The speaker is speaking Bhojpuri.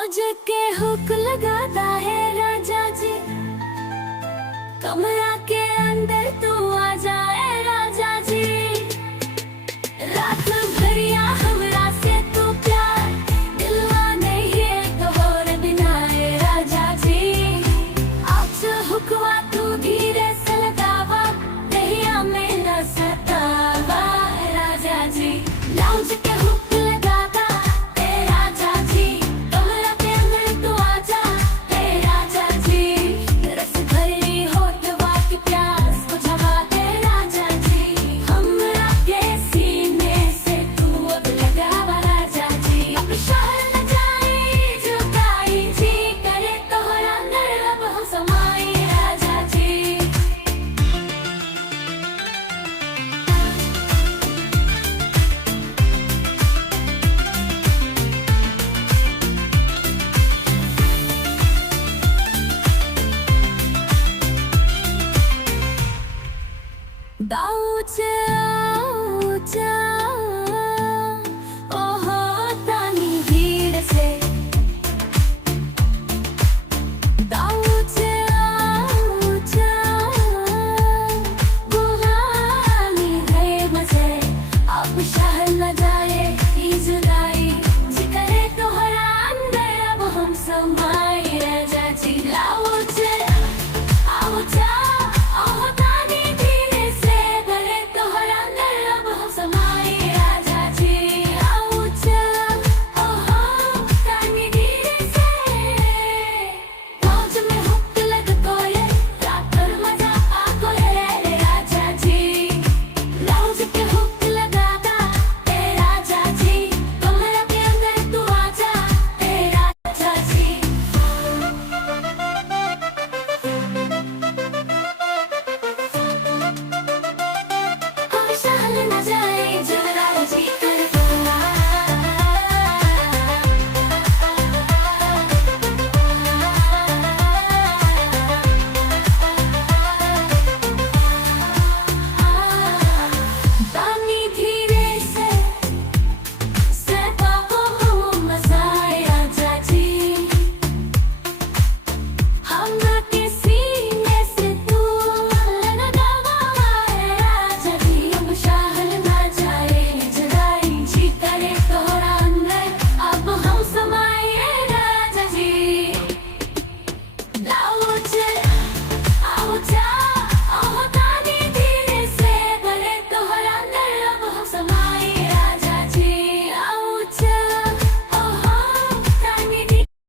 मौज के हुक लगाता है राजा जी, कमरा के अंदर तू आ जाए राजा जी। रात भरिया हमरा से तू प्यार दिलवा नहीं है तोहरे बिना ए राजा जी। आज हुकवा तू धीरे से लगावा, दहिया में न सतावा राजा जी। लाउंज के हुक लगाता ए राजा जी, कमरा के अंदर तू आ जा ए राजा जी। रस भरी होठवा की प्यास बुझावा ए राजा जी। हमरा के सीने से तू अब लगावा राजा जी। अब शहर न जाए जुदाई जी, करे तोहरा अंदर अब हम समाई राजा जी। दाऊ जाओ जाओ, ओहो तानी भीड़ से। दाऊ जाओ जाओ, बुहानी है मजे। अब शहर न जाए ई जुदाई जी, करे तोहरा अंदर अब हम समाए राजा जी। लाओ